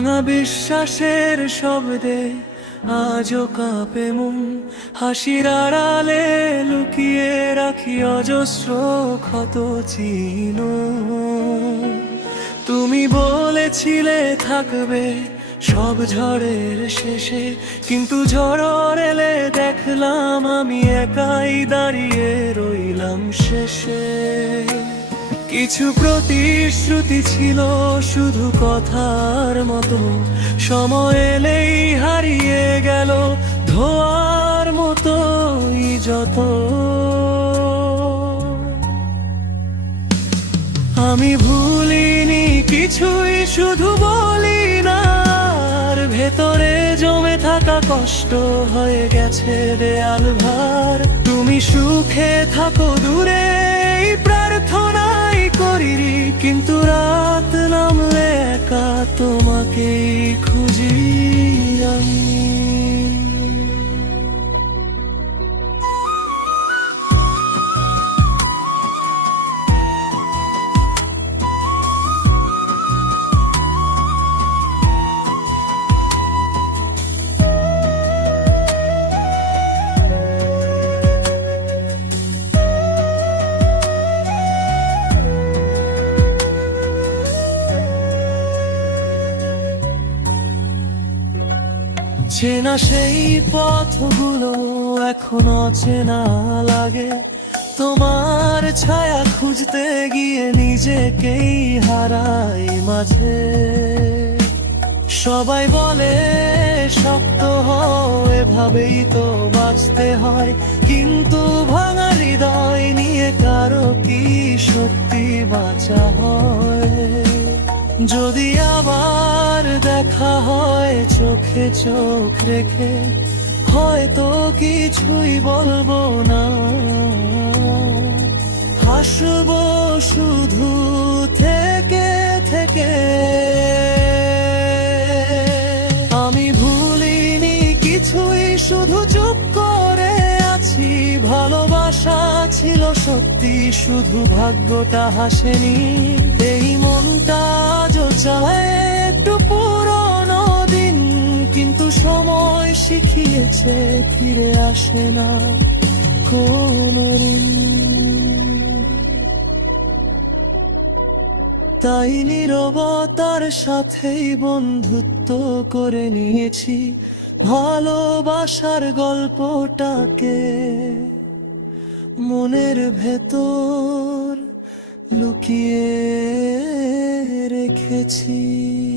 বিশ্বাসের শব্দে আজও কাঁপে মন। হাসির আড়ালে লুকিয়ে রাখি অজস্র ক্ষত চিহ্ন। তুমি বলেছিলে থাকবে সব ঝড়ের শেষে, কিন্তু ঝড় এলে দেখলাম আমি একাই দাঁড়িয়ে রইলাম শেষে। কিছু প্রতিশ্রুতি ছিল, শুধু কথার মতো। সময় এলেই হারিয়ে গেল, ধোয়ার মতোই যত। আমি ভুলিনি কিছুই, শুধু বলি না আর ভেতরে জমে থাকা কষ্ট হয়ে গেছে দেয়াল ভার তুমি সুখে থাকো দূরে কিন্তু রাত নামলে একা তোমাকে খুঁজি আমি। চেনা সেই পথগুলো এখন অচেনা লাগে। তোমার ছায়া খুঁজতে গিয়ে নিজেকেই হারাই মাঝে। সবাই বলে শক্ত হও, এভাবেই তো বাঁচতে হয়। কিন্তু ভাঙা যদি আবার দেখা হয় চোখে চোখ রেখে, হয়তো কিছুই বলব না। হাসবো শুধু থেকে থেকে। আমি ভুলিনি কিছুই, শুধু চুপ করে আছি। ভালোবাসা ছিল সত্যি, শুধু ভাগ্যটা হাসেনি। এই একটু পুরনো দিন, কিন্তু সময় শিখিয়েছে, ফিরে আসে না কোনো তাই নীরবতার সাথেই বন্ধুত্ব করে নিয়েছি, ভালোবাসার গল্পটাকে মনের ভেতর লুকিয়ে রেখেছি।